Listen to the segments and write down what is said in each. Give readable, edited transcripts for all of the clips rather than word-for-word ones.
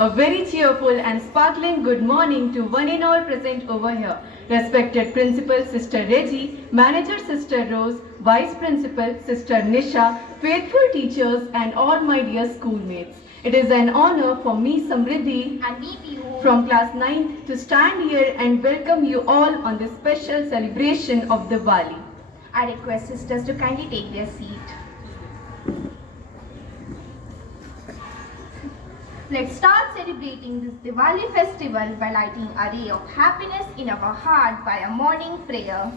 A very cheerful and sparkling good morning to one and all present over here. Respected Principal Sister Reggie, Manager Sister Rose, Vice Principal Sister Nisha, faithful teachers and all my dear schoolmates. It is an honor for me, Samriddhi, and me, Pihu, from class 9 to stand here and welcome you all on this special celebration of Diwali. I request sisters to kindly take their seat. Let's start celebrating this Diwali festival by lighting a ray of happiness in our heart by a morning prayer.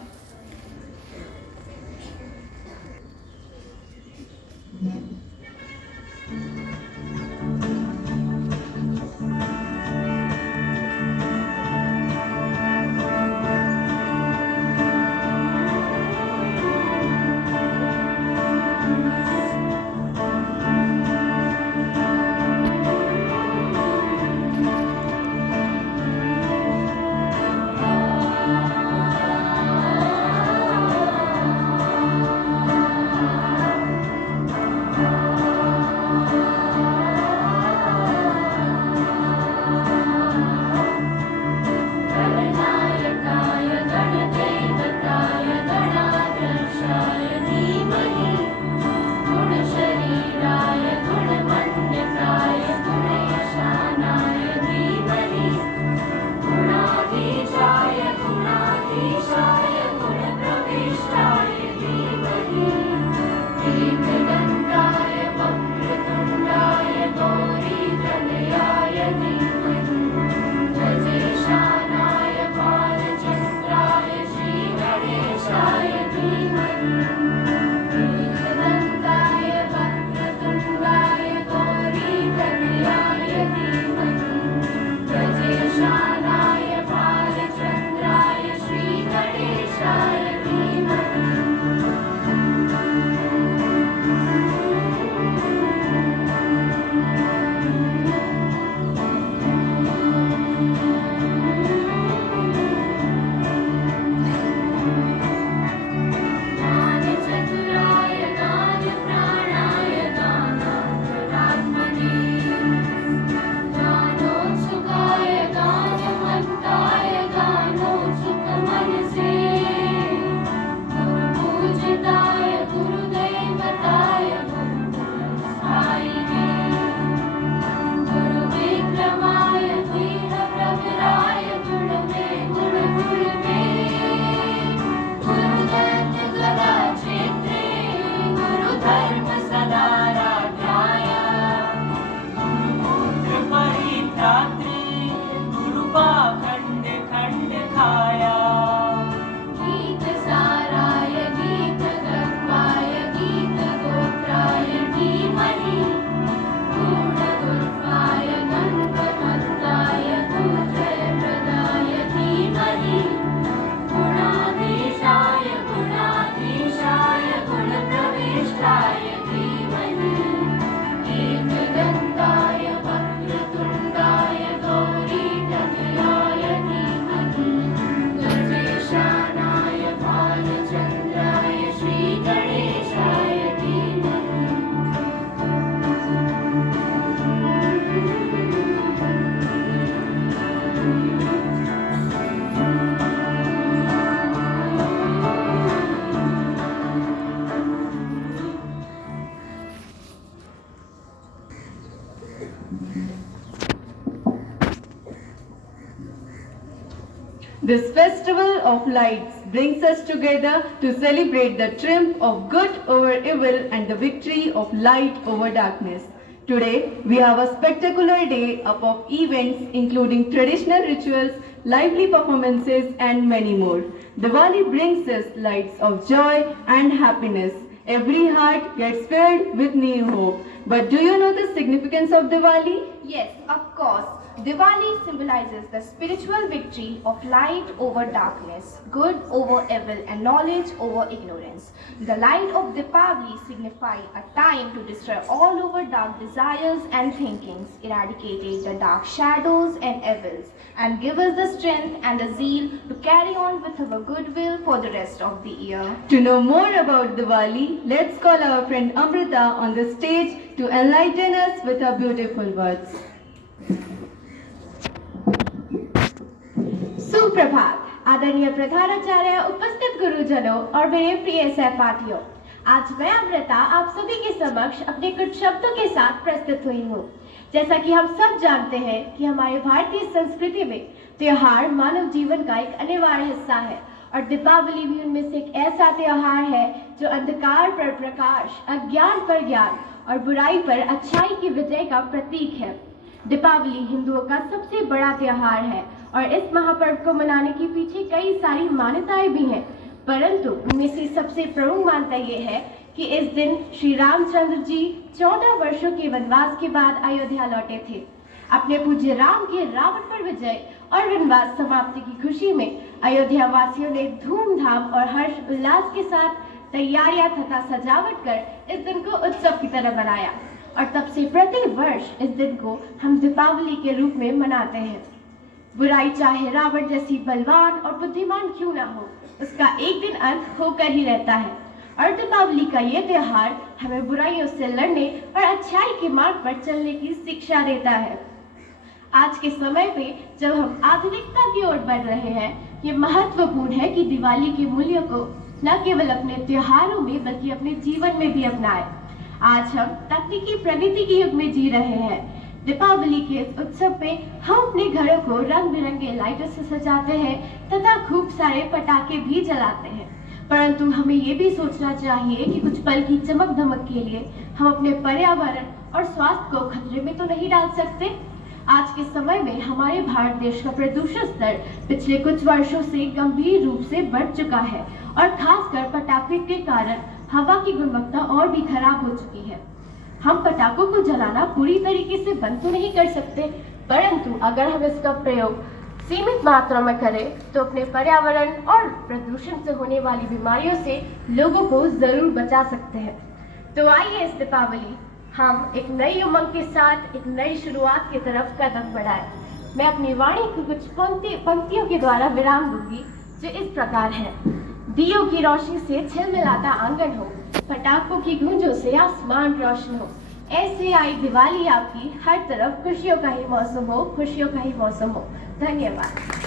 This festival of lights brings us together to celebrate the triumph of good over evil and the victory of light over darkness. Today, we have a spectacular day up of events including traditional rituals, lively performances and many more. Diwali brings us lights of joy and happiness. Every heart gets filled with new hope. But do you know the significance of Diwali? Yes, of course. Diwali symbolizes the spiritual victory of light over darkness, good over evil, and knowledge over ignorance. The light of Deepavali signifies a time to destroy all over dark desires and thinkings, eradicating the dark shadows and evils, and give us the strength and the zeal to carry on with our goodwill for the rest of the year. To know more about Diwali, let's call our friend Amrita on the stage to enlighten us with her beautiful words. सुप्रभात आदरणीय प्रधानाचार्य, उपस्थित गुरुजनों और मेरे प्रिय सहपाठियों। आज मैं अमृता आप सभी के समक्ष अपने कुछ शब्दों के साथ प्रस्तुत हुई हूँ। जैसा कि हम सब जानते हैं कि हमारे भारतीय संस्कृति में त्योहार मानव जीवन का एक अनिवार्य हिस्सा है और दीपावली भी उनमें से एक ऐसा त्योहार है जो अंधकार पर प्रकाश, अज्ञान पर ज्ञान और बुराई पर अच्छाई की विजय का प्रतीक है। दीपावली हिंदुओं का सबसे बड़ा त्योहार है और इस महापर्व को मनाने के पीछे कई सारी मान्यताएं भी हैं, परंतु उनमें से सबसे प्रमुख मान्यता ये है कि इस दिन श्री रामचंद्र जी 14 वर्षों के वनवास के बाद अयोध्या लौटे थे। अपने पूज्य राम के रावण पर विजय और वनवास समाप्ति की खुशी में अयोध्या वासियों ने धूमधाम और हर्ष उल्लास के साथ तैयारियां तथा सजावट कर इस दिन को उत्सव की तरह मनाया और तब से प्रति वर्ष इस दिन को हम दीपावली के रूप में मनाते हैं। बुराई चाहे रावण जैसी बलवान और बुद्धिमान क्यों ना हो, उसका एक दिन अंत होकर ही रहता है और दीपावली का ये त्योहार हमें बुराइयों से लड़ने और अच्छाई के मार्ग पर चलने की शिक्षा देता है। आज के समय में जब हम आधुनिकता की ओर बढ़ रहे हैं, ये महत्वपूर्ण है कि दिवाली के मूल्यों को न केवल अपने त्योहारों में बल्कि अपने जीवन में भी अपनाएं। आज हम तकनीकी प्रगति के युग में जी रहे हैं। दीपावली के इस उत्सव में हम अपने घरों को रंग बिरंगे लाइटों से सजाते हैं तथा खूब सारे पटाखे भी जलाते हैं, परंतु हमें ये भी सोचना चाहिए कि कुछ पल की चमक धमक के लिए हम अपने पर्यावरण और स्वास्थ्य को खतरे में तो नहीं डाल सकते। आज के समय में हमारे भारत देश का प्रदूषण स्तर पिछले कुछ वर्षों से गंभीर रूप से बढ़ चुका है और खासकर पटाखे के कारण हवा की गुणवत्ता और भी खराब हो चुकी है। हम पटाखों को जलाना पूरी तरीके से बंद तो नहीं कर सकते, परंतु अगर हम इसका प्रयोग सीमित मात्रा में करें तो अपने पर्यावरण और प्रदूषण से होने वाली बीमारियों से लोगों को जरूर बचा सकते हैं। तो आइए इस दीपावली हम एक नई उमंग के साथ एक नई शुरुआत की तरफ कदम बढ़ाएं। मैं अपनी वाणी को कुछ पंक्तियों के द्वारा विराम दूंगी जो इस प्रकार है। दियों की रोशनी से झिलमिलाता आंगन हो, पटाखों की गूंजों से आसमान रोशन हो। ऐसे आई दिवाली आपकी, हर तरफ खुशियों का ही मौसम हो, खुशियों का ही मौसम हो। धन्यवाद।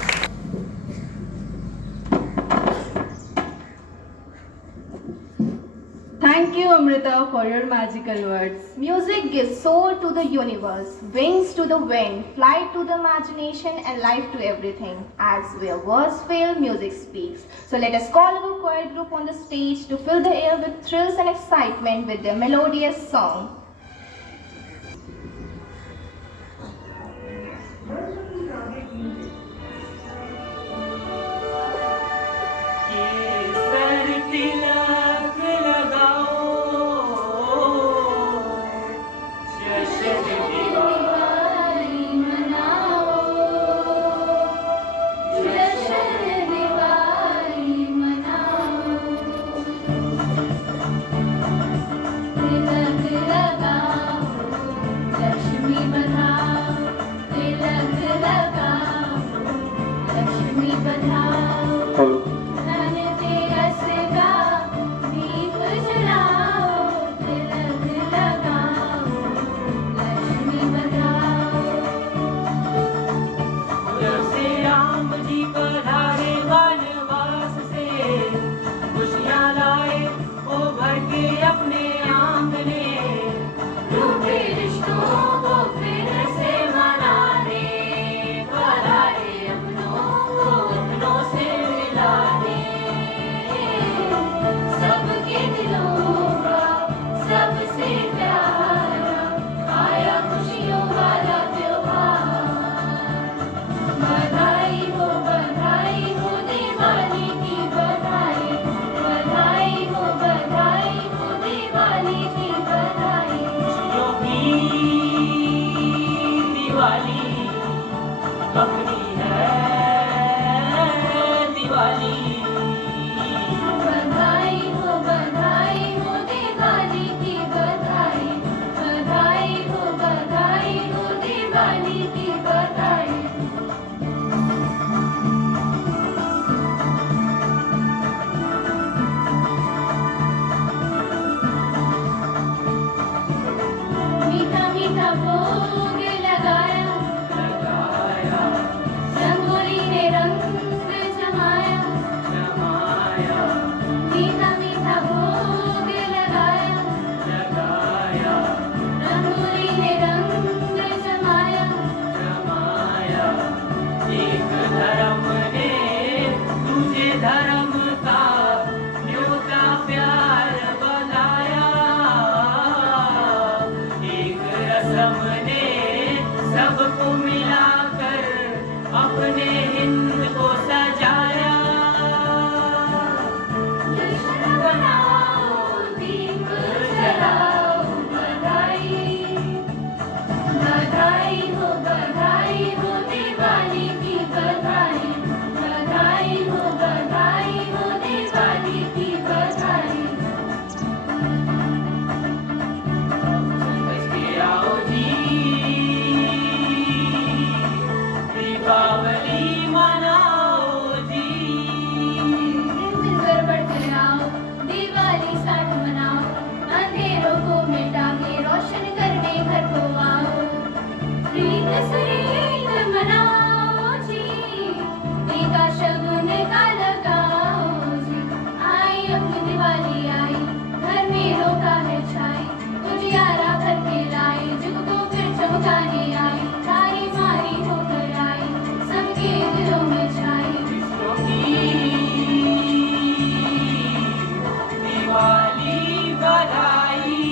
Thank you, Amrita, for your magical words. Music gives soul to the universe, wings to the wind, flight to the imagination, and life to everything. As where words fail, music speaks. So let us call our choir group on the stage to fill the air with thrills and excitement with their melodious song. मीठा मीठा भोग लगाया आपने हिंद को सजाया। जश्न मनाओ, दीप जलाओ, बधाई बधाई हो दिवाली की बधाई, बधाई हो दिवाली की बधाई। बच के आओ जी, दीपावली मनाओ जी। मिलकर बढ़कर आओ, दिवाली साथ मनाओ, अंधेरों को मिटा के रोशन करने घर को आओ। प्रीत से ईद मनाओ जी, टीका शगुन का लगाओ जी। आई अपनी दिवाली आई, घर में रोका है छाई, उजियारा करके लाई, जुग को फिर चमकाने आई। तारी मारी होकर आई, सबके दिलों में छाई। विश्व की दिवाली बधाई।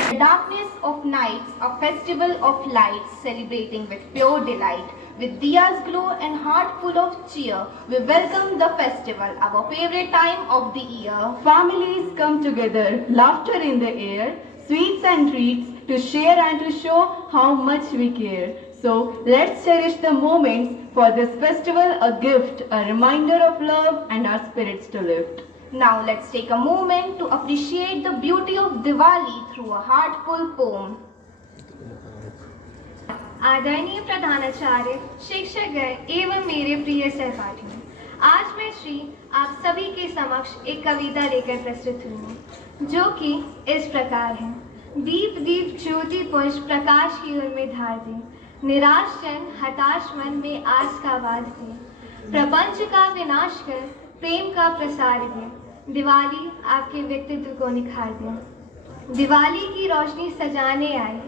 The darkness of nights, a festival of lights, celebrating with pure delight. With diyas glow and heart full of cheer, we welcome the festival, our favorite time of the year. Families come together, laughter in the air, sweets and treats to share and to show how much we care. So let's cherish the moments for this festival, a gift, a reminder of love and our spirits to lift. Now let's take a moment to appreciate the beauty of Diwali through a heartful poem. आदरणीय प्रधानाचार्य, शिक्षकगण एवं मेरे प्रिय सहपाठियों, आज मैं श्री आप सभी के समक्ष एक कविता लेकर प्रस्तुत हुई हूँ, जो कि इस प्रकार है। दीप दीप ज्योति पुंज प्रकाश की ओर में धार दे, निराश जन हताश मन में आस का वाद दे, प्रपंच का विनाश कर प्रेम का प्रसार दे, दिवाली आपके व्यक्तित्व को निखार दे। दिवाली की रोशनी सजाने आए,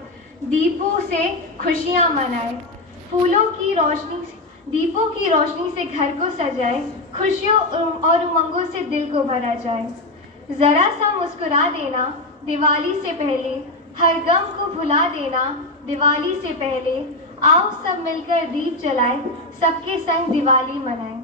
दीपों से खुशियां मनाए, दीपों की रोशनी से घर को सजाए, खुशियों और उमंगों से दिल को भरा जाए। जरा सा मुस्कुरा देना दिवाली से पहले, हर गम को भुला देना दिवाली से पहले। आओ सब मिलकर दीप जलाए, सबके संग दिवाली मनाएं।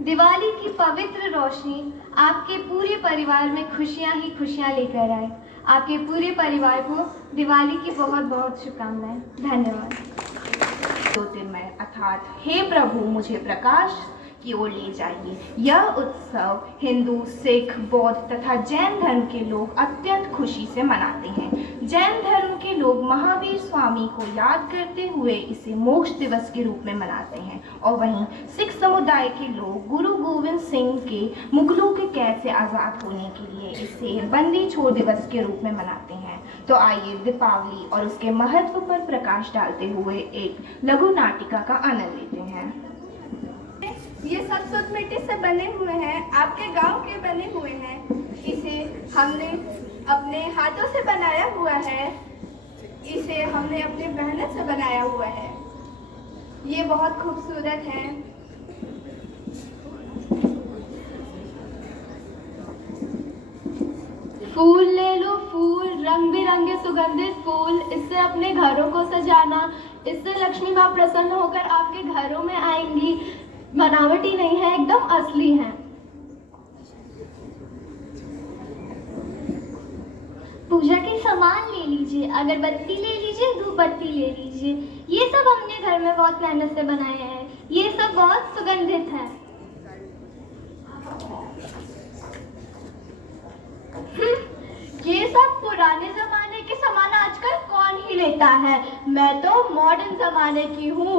दिवाली की पवित्र रोशनी आपके पूरे परिवार में खुशियां ही खुशियां लेकर आए। आपके पूरे परिवार को दिवाली की बहुत बहुत शुभकामनाएं। धन्यवाद। ज्योतिर्मय अर्थात हे प्रभु मुझे प्रकाश की ओर ले जाइए। यह उत्सव हिंदू, सिख, बौद्ध तथा जैन धर्म के लोग अत्यंत खुशी से मनाते हैं। जैन धर्म के लोग महावीर स्वामी को याद करते हुए इसे मोक्ष दिवस के रूप में मनाते हैं, और वहीं सिख समुदाय के लोग गुरु गोविंद सिंह के मुगलों के कैद से आज़ाद होने के लिए इसे बंदी छोड़ दिवस के रूप में मनाते हैं। तो आइए दीपावली और उसके महत्व पर प्रकाश डालते हुए एक लघु नाटिका का आनंद लेते हैं। ये सब शुद्ध मिट्टी से बने हुए हैं, आपके गांव के बने हुए हैं। इसे हमने अपने हाथों से बनाया हुआ है, इसे हमने अपनी मेहनत से बनाया हुआ है। ये बहुत खूबसूरत है। फूल ले लो फूल, रंग बिरंगे सुगंधित फूल, इससे अपने घरों को सजाना, इससे लक्ष्मी माँ प्रसन्न होकर आपके घरों में आएंगी। बनावटी नहीं है, एकदम असली है। पूजा के सामान ले लीजिए, अगरबत्ती ले लीजिए, धूपबत्ती ले लीजिए। ये सब हमने घर में बहुत मेहनत से बनाए हैं। ये सब बहुत सुगंधित है। ये सब पुराने जमाने के सामान आजकल कौन ही लेता है। मैं तो मॉडर्न जमाने की हूँ।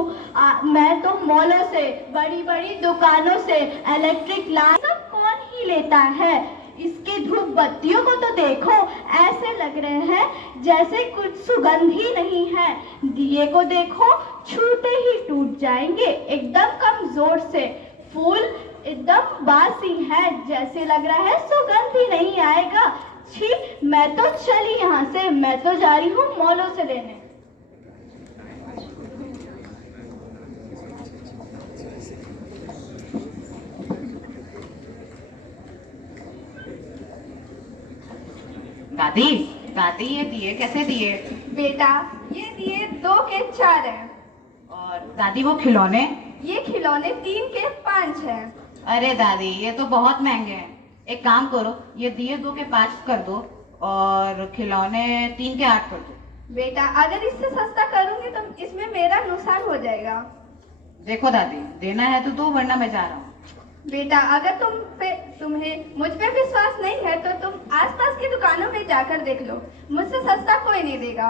मैं तो मॉलों से, बड़ी बड़ी दुकानों से इलेक्ट्रिक लाइट सब कौन ही लेता है। इसके धूप बत्तियों को तो देखो, ऐसे लग रहे हैं जैसे कुछ सुगंध ही नहीं है। दिए को देखो, छूते ही टूट जाएंगे एकदम कमजोर से। फूल एकदम बासी है, जैसे लग रहा है सुगंध ही नहीं आएगा। छी, मैं तो चली यहाँ से, मैं तो जा रही हूँ मॉलों से लेने। दादी, दादी ये दिए कैसे दिए? बेटा ये दिए 2 के 4 हैं। और दादी वो खिलौने? ये खिलौने 3 के 5 हैं। अरे दादी ये तो बहुत महंगे हैं। एक काम करो, ये दिए 2 के 5 कर दो और खिलौने 3 के 8 कर दो। बेटा अगर इससे सस्ता करूंगी तो इसमें मेरा नुकसान हो जाएगा। देखो दादी, देना है तो दो, वरना मैं जा रहा हूँ। बेटा अगर तुम्हें मुझ पे विश्वास नहीं है तो तुम आसपास की दुकानों में जाकर देख लो, मुझसे सस्ता कोई नहीं देगा।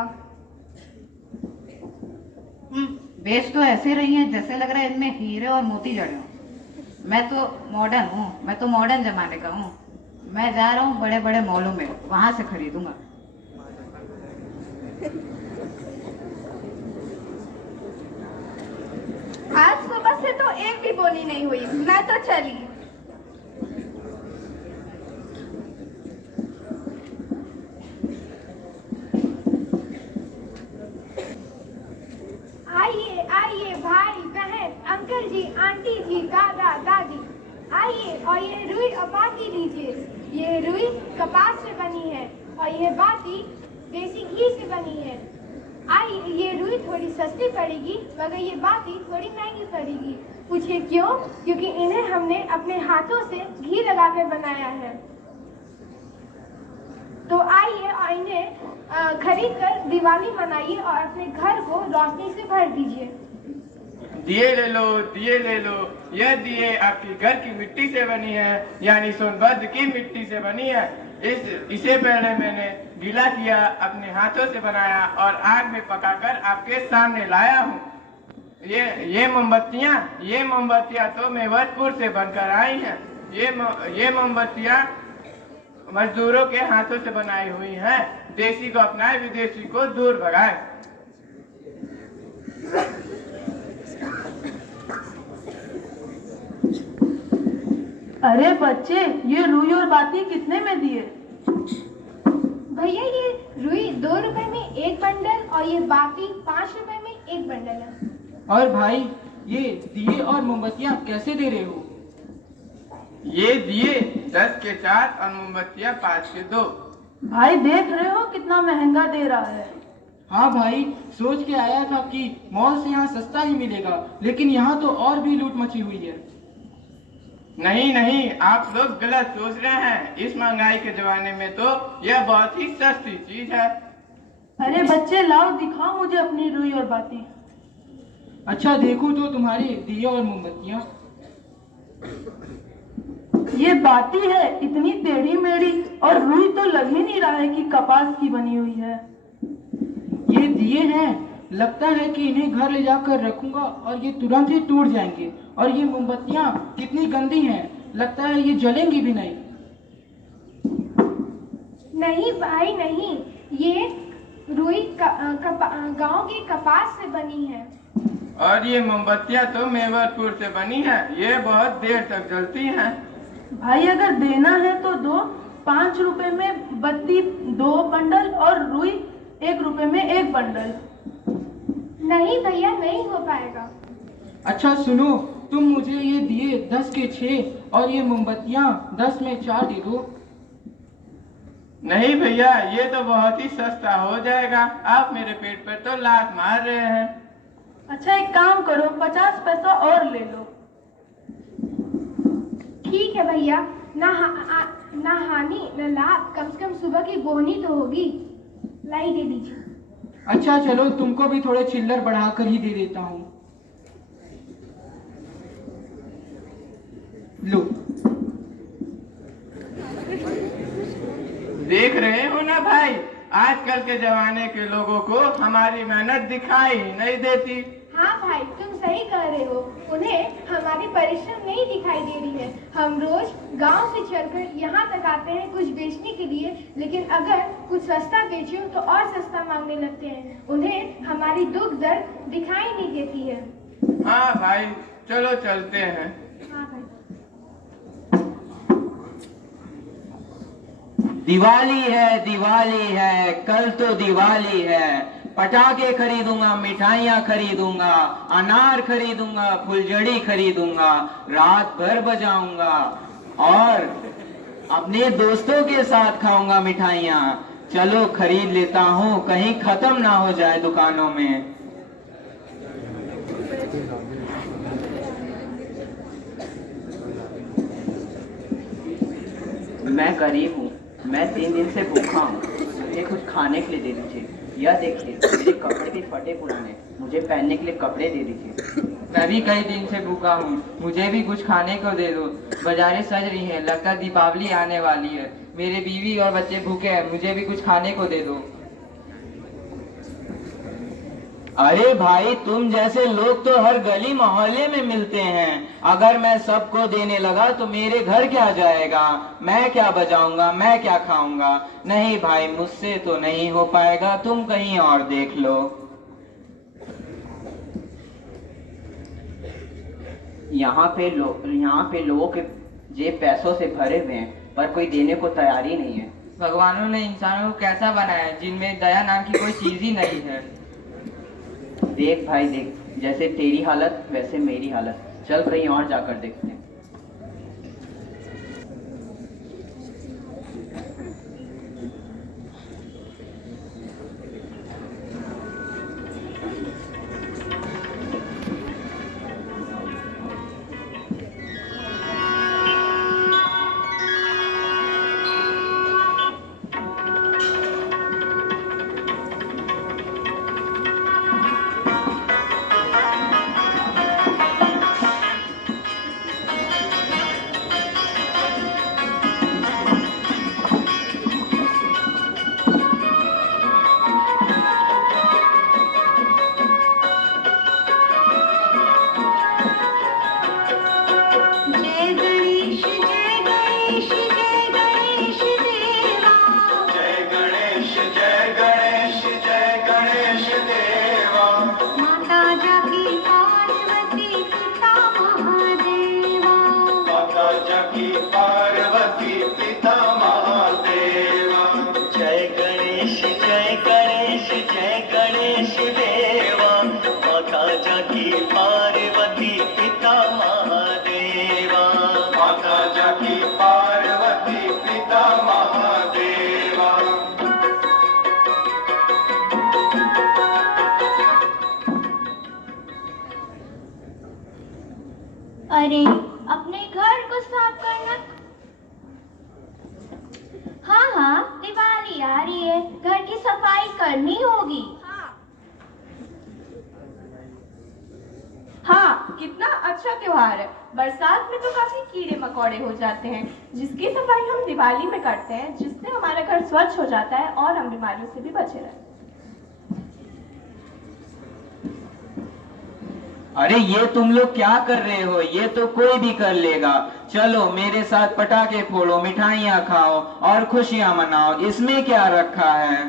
बेच तो ऐसे रही हैं जैसे लग रहा है इनमें हीरे और मोती जड़े हों। मैं तो मॉडर्न हूँ, मैं तो मॉडर्न जमाने का हूँ। मैं जा रहा हूँ बड़े बड़े मॉलों में, वहां से खरीदूंगा। आज सुबह से तो एक भी बोली नहीं हुई, मैं तो चली। आइए आइए भाई बहन, अंकल जी, आंटी जी, दादा दादी, आइए और ये रुई और बाती लीजिए। ये रुई कपास से बनी है और ये बाती देसी घी से बनी है। आइए, ये रुई थोड़ी सस्ती पड़ेगी मगर ये बाती थोड़ी महंगी पड़ेगी। पूछिए क्यों? क्योंकि इन्हें हमने अपने हाथों से घी लगाकर बनाया है। तो आइए और इन्हें खरीद कर दिवाली मनाइए और अपने घर को रोशनी से भर दीजिए। दिए ले लो, दिए ले लो। यह दिए आपकी घर की मिट्टी से बनी है, यानी सोनभद्र की मिट्टी से बनी है। इसे पहले मैंने गीला किया, अपने हाथों से बनाया और आग में पकाकर आपके सामने लाया हूँ। ये मोमबत्तियाँ तो मेवतपुर से बनकर आई हैं। ये मोमबत्तियाँ मजदूरों के हाथों से बनाई हुई हैं। देसी को अपनाए, विदेशी को दूर भगाए। अरे बच्चे, ये रुई और बाती कितने में दिए? भैया ये रुई 2 रुपए में 1 बंडल और ये बाती 5 रुपए में 1 बंडल है। और भाई ये दिए और मोमबत्तियाँ कैसे दे रहे हो? ये दिए 10 के 4 और मोमबत्तियाँ 5 के 2। भाई देख रहे हो कितना महंगा दे रहा है। हाँ भाई, सोच के आया था कि मॉल से यहाँ सस्ता ही मिलेगा, लेकिन यहाँ तो और भी लूट मची हुई है। नहीं, आप लोग गलत सोच रहे हैं। इस महंगाई के जमाने में तो यह बहुत ही सस्ती चीज है। अरे बच्चे लाओ, दिखाओ मुझे अपनी रुई और बाती। अच्छा देखूं तो तुम्हारी दिए और मोमबत्तियाँ। ये बाती है, इतनी टेढ़ी मेढ़ी, और रुई तो लग ही नहीं रहा है कि कपास की बनी हुई है। ये दिए हैं, लगता है कि इन्हें घर ले जाकर रखूंगा और ये तुरंत ही टूट जाएंगे। और ये मोमबत्तियाँ कितनी गंदी हैं, लगता है ये जलेंगी भी नहीं। नहीं भाई नहीं, ये रुई गांव के कपास से बनी है। और ये मोमबत्तियाँ तो मेवतपुर से बनी है। ये बहुत देर तक जलती हैं। भाई अगर देना है तो दो। 5 रुपए में बत्ती 2 बंडल और रुई 1 रुपए में 1 बंडल। नहीं भैया, नहीं हो पाएगा। अच्छा सुनो, तुम मुझे ये दिए 10 के 6 और ये मोमबत्तियाँ 10 में 4 दे दो। नहीं भैया, ये तो बहुत ही सस्ता हो जाएगा। आप मेरे पेट पर तो लात मार रहे हैं। अच्छा एक काम करो, 50 पैसा और ले लो। ठीक है भैया, ना हानि न लाभ, कम से कम सुबह की बोहनी तो होगी। लाई दे दीजिए। अच्छा चलो, तुमको भी थोड़े चिल्लर बढ़ाकर ही दे देता हूँ। लो। देख रहे हो ना भाई, आजकल के जमाने के लोगों को हमारी मेहनत दिखाई नहीं देती। हाँ भाई, तुम सही कह रहे हो। उन्हें हमारी परिश्रम नहीं दिखाई दे रही है। हम रोज गांव से चलकर यहाँ तक आते हैं कुछ बेचने के लिए, लेकिन अगर कुछ सस्ता बेचो तो और सस्ता मांगने लगते हैं। उन्हें हमारी दुख दर्द दिखाई नहीं देती है। हाँ भाई, चलो चलते हैं। हाँ भाई। दिवाली है, कल तो दिवाली है। पटाखे खरीदूंगा, मिठाइयाँ खरीदूंगा, अनार खरीदूंगा, फुलझड़ी खरीदूंगा, रात भर बजाऊंगा और अपने दोस्तों के साथ खाऊंगा मिठाइयाँ। चलो खरीद लेता हूँ, कहीं खत्म ना हो जाए दुकानों में। मैं गरीब हूँ, मैं 3 दिन से भूखा हूँ, मुझे कुछ खाने के लिए दे दीजिए। यह देखिए मेरे कपड़े भी फटे पुराने, मुझे पहनने के लिए कपड़े दे दीजिए। मैं भी कई दिन से भूखा हूँ, मुझे भी कुछ खाने को दे दो। बाजारें सज रही हैं, लगता है दीपावली आने वाली है। मेरे बीवी और बच्चे भूखे हैं, मुझे भी कुछ खाने को दे दो। अरे भाई, तुम जैसे लोग तो हर गली मोहल्ले में मिलते हैं। अगर मैं सबको देने लगा तो मेरे घर क्या जाएगा? मैं क्या बजाऊंगा, मैं क्या खाऊंगा? नहीं भाई, मुझसे तो नहीं हो पाएगा, तुम कहीं और देख लो। यहाँ पे लोगों के जेब पैसों से भरे हुए हैं, पर कोई देने को तैयार ही नहीं है। भगवानों ने इंसानों को कैसा बनाया है जिनमें दया नाम की कोई चीज ही नहीं है। देख भाई देख, जैसे तेरी हालत वैसे मेरी हालत, चल कहीं और जाकर देखते हैं। अरे, अपने घर को साफ करना। हाँ, दिवाली आ रही है, घर की सफाई करनी होगी। हाँ, कितना अच्छा त्योहार है। बरसात में तो काफी कीड़े मकोड़े हो जाते हैं, जिसकी सफाई हम दिवाली में करते हैं, जिससे हमारा घर स्वच्छ हो जाता है और हम बीमारियों से भी बचे रहते हैं। अरे ये तुम लोग क्या कर रहे हो? ये तो कोई भी कर लेगा। चलो मेरे साथ पटाखे फोड़ो, मिठाइयाँ खाओ और खुशियाँ मनाओ, इसमें क्या रखा है?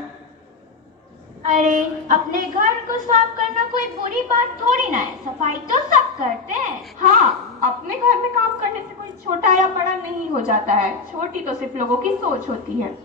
अरे, अपने घर को साफ करना कोई बुरी बात थोड़ी ना है, सफाई तो सब करते हैं। हाँ, अपने घर में काम करने से कोई छोटा या बड़ा नहीं हो जाता है, छोटी तो सिर्फ लोगों की सोच होती है।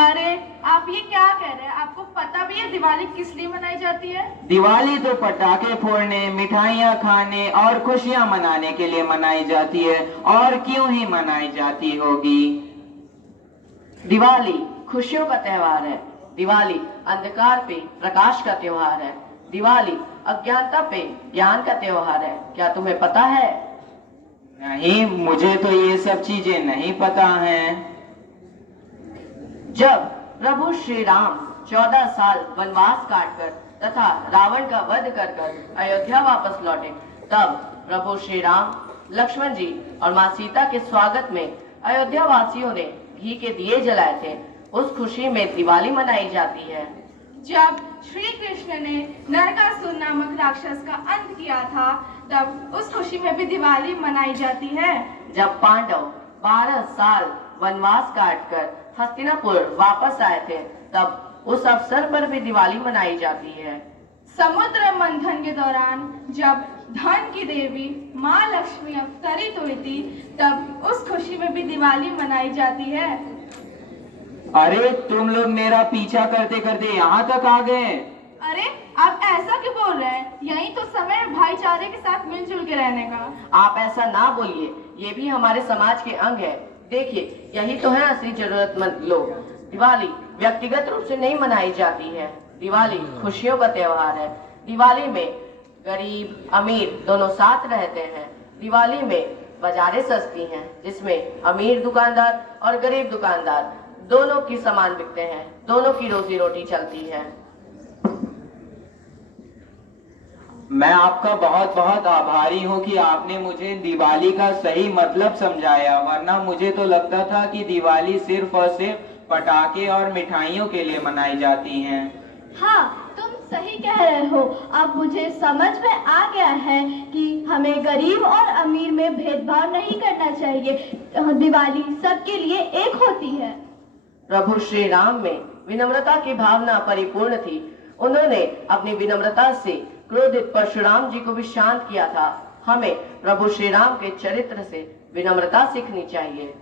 अरे, आप ये क्या कह रहे हैं? आपको पता भी है दिवाली किस लिए मनाई जाती है? दिवाली तो पटाखे फोड़ने, मिठाइयाँ खाने और खुशियाँ मनाने के लिए मनाई जाती है। और क्यों ही मनाई जाती होगी? दिवाली खुशियों का त्योहार है। दिवाली अंधकार पे प्रकाश का त्योहार है। दिवाली अज्ञानता पे ज्ञान का त्योहार है। क्या तुम्हें पता है? नहीं, मुझे तो ये सब चीजें नहीं पता हैं। जब प्रभु श्री राम 14 साल वनवास काटकर तथा रावण का वध कर अयोध्या वापस लौटे, तब प्रभु श्री राम, लक्ष्मण जी और माँ सीता के स्वागत में अयोध्या वासियों ने घी के दिए जलाए थे। उस खुशी में दिवाली मनाई जाती है। जब श्री कृष्ण ने नरकासुर नामक राक्षस का अंत किया था, तब उस खुशी में भी दिवाली मनाई जाती है। जब पांडव 12 साल वनवास काटकर हस्तिनापुर वापस आए थे, तब उस अवसर पर भी दिवाली मनाई जाती है। समुद्र मंथन के दौरान जब धन की देवी माँ लक्ष्मी अवतरित हुई थी, तब उस खुशी में भी दिवाली मनाई जाती है। अरे तुम लोग मेरा पीछा करते करते यहाँ तक आ गए। अरे आप ऐसा क्यों बोल रहे हैं? यही तो समय है भाईचारे के साथ मिलजुल के रहने का। आप ऐसा ना बोलिए, ये भी हमारे समाज के अंग है। देखिए, यही तो है असली जरूरतमंद लोग। दिवाली व्यक्तिगत रूप से नहीं मनाई जाती है। दिवाली खुशियों का त्योहार है। दिवाली में गरीब अमीर दोनों साथ रहते हैं। दिवाली में बाजारें सस्ती हैं, जिसमें अमीर दुकानदार और गरीब दुकानदार दोनों की सामान बिकते हैं, दोनों की रोजी रोटी चलती है। मैं आपका बहुत बहुत आभारी हूँ कि आपने मुझे दिवाली का सही मतलब समझाया, वरना मुझे तो लगता था कि दिवाली सिर्फ और सिर्फ पटाखे और मिठाइयों के लिए मनाई जाती हैं। हाँ, तुम सही कह रहे हो। अब मुझे समझ में आ गया है कि हमें गरीब और अमीर में भेदभाव नहीं करना चाहिए। दिवाली सबके लिए एक होती है। प्रभु श्री राम में विनम्रता की भावना परिपूर्ण थी। उन्होंने अपनी विनम्रता से क्रोधित परशुराम जी को भी शांत किया था। हमें प्रभु श्री राम के चरित्र से विनम्रता सीखनी चाहिए।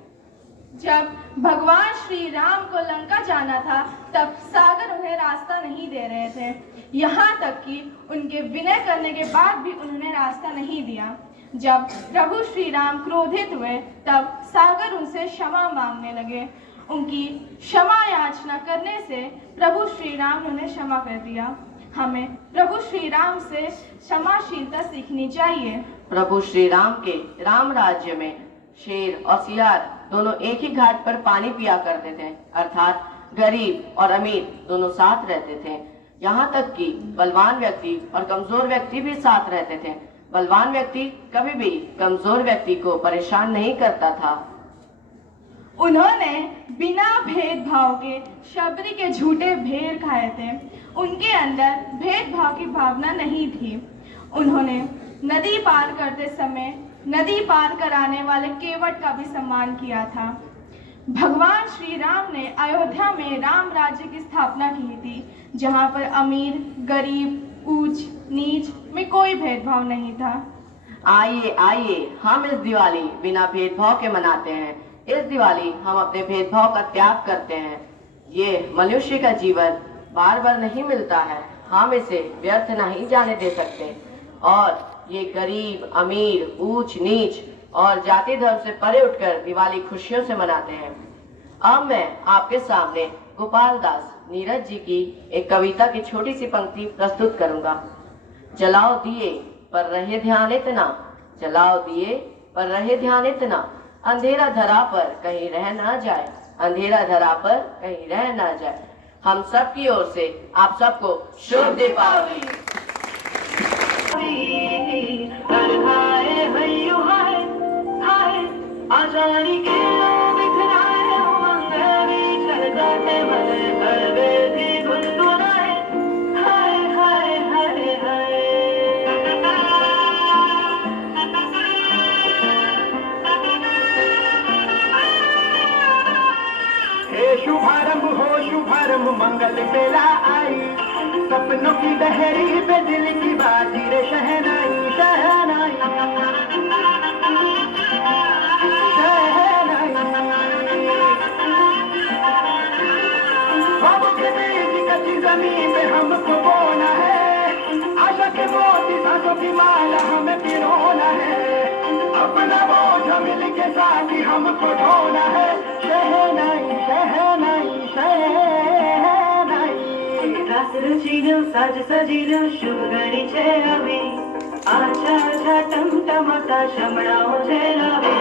जब भगवान श्री राम को लंका जाना था, तब सागर उन्हें रास्ता नहीं दे रहे थे। यहाँ तक कि उनके विनय करने के बाद भी उन्होंने रास्ता नहीं दिया। जब प्रभु श्री राम क्रोधित हुए, तब सागर उनसे क्षमा मांगने लगे। उनकी क्षमा याचना करने से प्रभु श्री राम ने उन्हें क्षमा कर दिया। हमें प्रभु श्री राम से क्षमाशीलता सीखनी चाहिए। प्रभु श्री राम के राम राज्य में शेर और सियार दोनों एक ही घाट पर पानी पिया करते थे, अर्थात गरीब और अमीर दोनों साथ रहते थे। यहाँ तक कि बलवान व्यक्ति और कमजोर व्यक्ति भी साथ रहते थे। बलवान व्यक्ति कभी भी कमजोर व्यक्ति को परेशान नहीं करता था। उन्होंने बिना भेदभाव के शबरी के झूठे भेड़ खाए थे। उनके अंदर भेदभाव की भावना नहीं थी। उन्होंने नदी पार करते समय नदी पार कराने वाले केवट का भी सम्मान किया था। भगवान श्री राम ने अयोध्या में राम राज्य की स्थापना की थी, जहाँ पर अमीर गरीब ऊंच नीच में कोई भेदभाव नहीं था। आइए आइए, हम इस दिवाली बिना भेदभाव के मनाते हैं। इस दिवाली हम अपने भेदभाव का त्याग करते हैं। ये मनुष्य का जीवन बार बार नहीं मिलता है, हम इसे व्यर्थ नहीं जाने दे सकते। और ये गरीब अमीर ऊंच नीच और जाति धर्म से परे उठकर दिवाली खुशियों से मनाते हैं। अब मैं आपके सामने गोपाल दास नीरज जी की एक कविता की छोटी सी पंक्ति प्रस्तुत करूंगा। जलाओ दिए पर रहे ध्यान इतना, जलाओ दिए पर रहे ध्यान इतना, अंधेरा धरा पर कहीं रह ना जाए, अंधेरा धरा पर कहीं रह ना जाए। हम सब की ओर से आप सबको शुभ दीपावली। आजादी के बिखराए उमंग चल जाते भले हर बेदी गुनगुनाए हाय हाय हाय हाय। हे शुभारंभ हो शुभारंभ मंगल बेला आई, सपनों की बहरी पे दिल की बाजी रे शहनाई शहनाई जमीन पे हमको बोना है, आशा के मोती सांसों की माला हमें पिरोना है, अपना बोझ मिल के साथ ही हमको ढोना है। शहनाई शहनाई शहनाई रस रचीनो साज सजीनो शुभ घड़ी छे अभी, आछा आछा टमटमता शमड़ाओ छे रवी।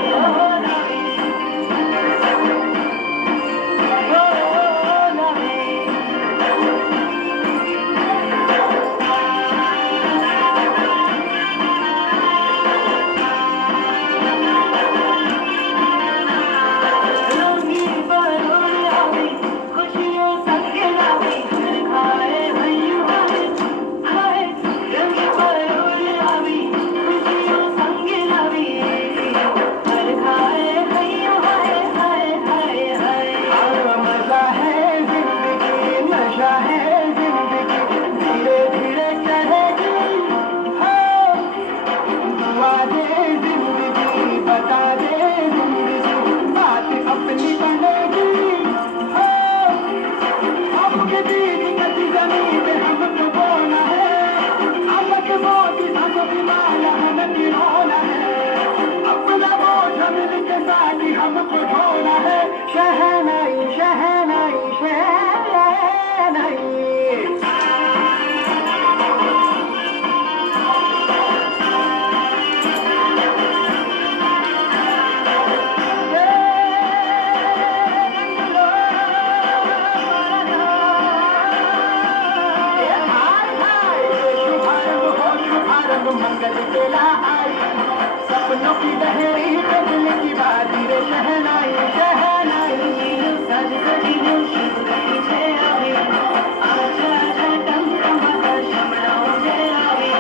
शहनाई शहनाई शहनाई मंगल बेला आई सपनों की लहरी पे दिल की बाजी रे शहनाई शहनाई सज सजी शिव गई से अभी आजा आजा टम टम शमनाओं से अभी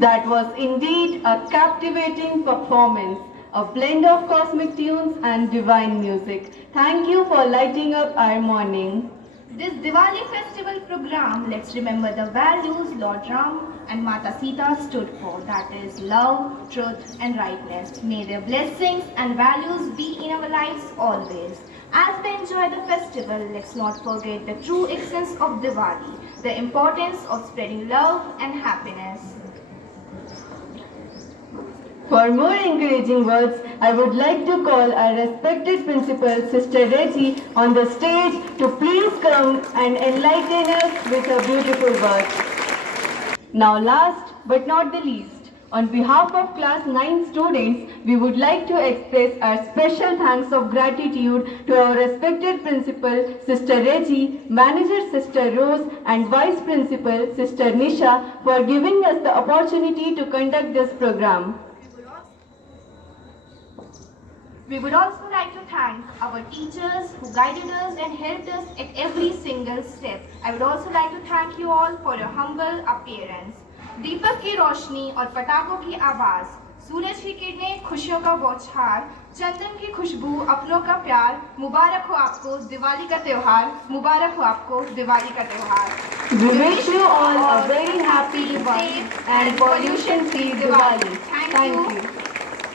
That was indeed a captivating performance, a blend of cosmic tunes and divine music. Thank you for lighting up our morning. This Diwali festival program, let's remember the values Lord Ram and Mata Sita stood for, that is love, truth and rightness. May their blessings and values be in our lives always. As we enjoy the festival, let's not forget the true essence of Diwali, the importance of spreading love and happiness. For more encouraging words, I would like to call our respected principal, Sister Reggie, on the stage to please come and enlighten us with her beautiful words. Now last but not the least, on behalf of class 9 students, we would like to express our special thanks of gratitude to our respected principal, Sister Reggie, manager Sister Rose, and vice principal, Sister Nisha, for giving us the opportunity to conduct this program. We would also like to thank our teachers who guided us and helped us at every single step. I would also like to thank you all for your humble appearance. दीपक की रोशनी और पटाखों की आवाज, सूरज की किरणें, खुशियों का बौछार, चंदन की खुशबू, अपनों का प्यार, मुबारक हो आपको दिवाली का त्योहार, मुबारक हो आपको दिवाली का त्योहार. We wish you all a very happy, safe and pollution-free Diwali. Thank you.